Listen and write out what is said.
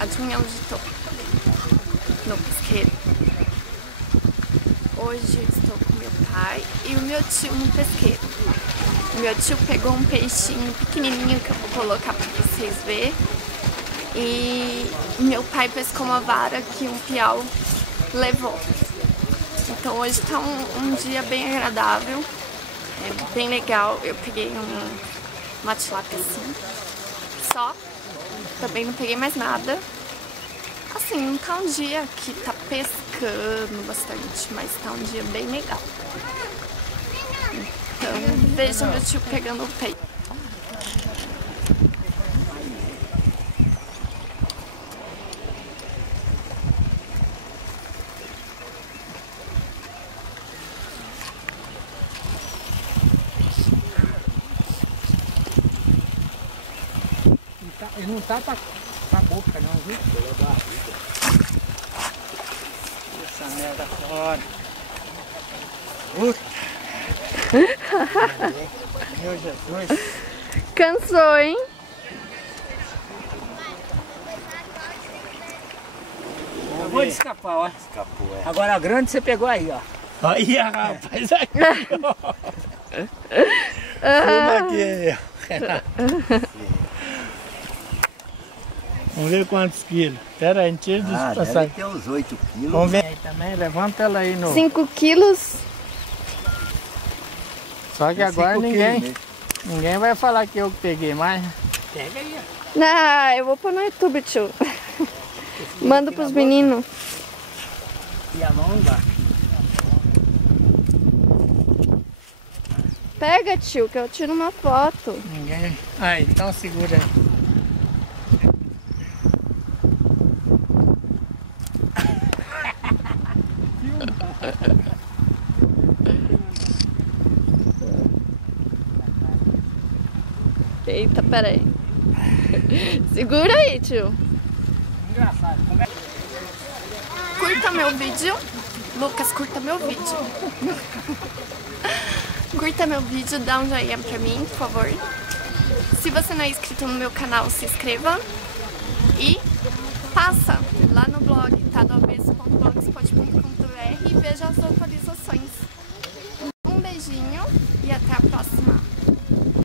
Adivinha onde estou? No pesqueiro. Hoje eu estou com meu pai e o meu tio no pesqueiro. O meu tio pegou um peixinho pequenininho que eu vou colocar para vocês verem. E meu pai pescou uma vara que um piau levou. Então hoje está um dia bem agradável, é bem legal. Eu peguei uma tilápia assim, só, também não peguei mais nada. Assim, não tá um dia que tá pescando bastante, mas tá um dia bem legal. Então veja meu tio pegando o peixe. Ele não tá pra boca não, viu? Pela barriga. Essa merda fora. Puta. Meu Jesus. Cansou, hein? Acabou de escapar, ó. Escapou, é. Agora a grande você pegou aí, ó. Aí, rapaz, aqui, ó. Filma aqui, ó. Vamos ver quantos quilos. Pera aí, tira dos passagens. Deve ter uns 8 quilos. Vamos ver. Aí também, levanta ela aí no... 5 quilos. Só que agora ninguém vai falar que eu peguei mais. Pega aí, ó. Não, eu vou pôr no YouTube, tio. Manda pros meninos. E a mão embaixo. Pega, tio, que eu tiro uma foto. Ninguém... Ah, então segura aí. Eita, peraí. Segura aí, tio. Engraçado. Curta meu vídeo. Lucas, curta meu vídeo. Curta meu vídeo, dá um joinha pra mim, por favor. Se você não é inscrito no meu canal, se inscreva. E passa lá no blog, tá? do avesso.blogspot.com.br e veja as atualizações. Um beijinho e até a próxima.